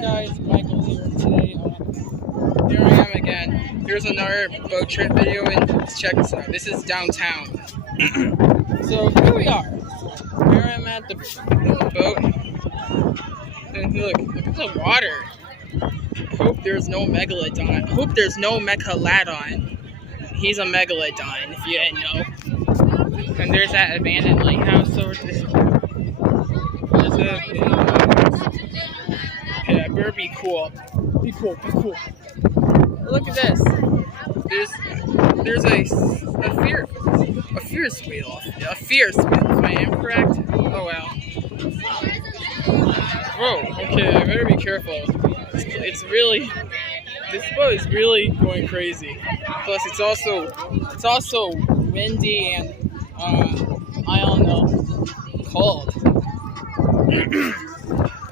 guys, Michael here today. Here I am again. Here's another boat trip video, and check this out. This is downtown. So here we are. Here I'm at the boat, and look at the water. I hope there's no megalodon. I hope there's no megalodon. He's a megalodon, if you didn't know. And there's that abandoned lighthouse over this. Yeah, it better be cool. Be cool. Look at this. There's a fierce wheel. A fierce wheel, if I am correct. Oh well. Whoa, okay, I better be careful. This boat is really going crazy. Plus it's also windy and I don't know, cold.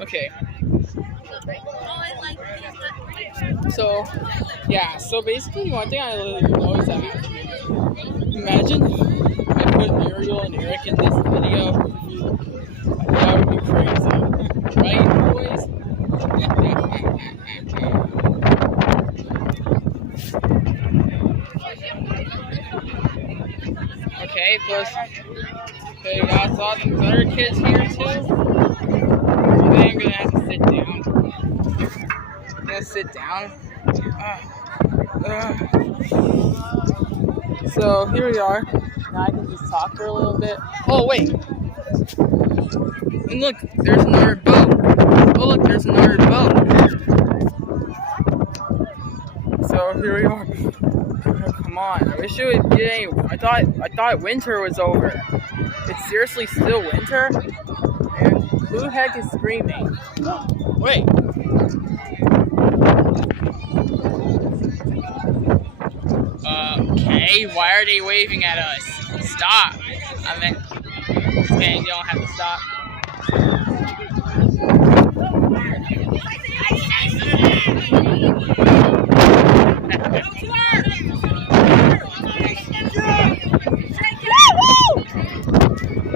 Okay. So basically one thing I literally know is that imagine if I put Ariel and Eric in this video. That would be crazy. Right, boys? Okay, plus they got all these other kids here too. I think I'm gonna have to sit down. I'm gonna sit down. So here we are. Now I can just talk for a little bit. Oh wait! And look, there's another boat. Oh look, there's another boat. So here we are. Oh, come on! I wish it would get any. I thought winter was over. It's seriously still winter. And who the heck is screaming? Wait. Okay, why are they waving at us? Stop! I meant, okay, you don't have to stop.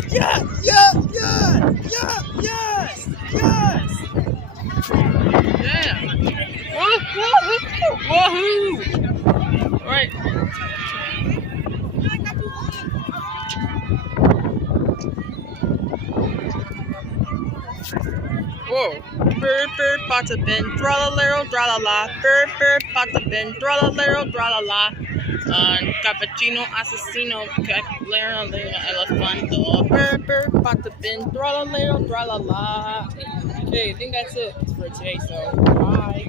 Yes! Yeah! Woohoo! Right. Whoa. Burr, potta bin, tralalero, tralala. Burr, potta bin, tralalero, tralala. Cappuccino, assassino, calero, elefanto. Burr, potta bin, tralalero, tralala. Okay, I think that's it for today, so bye.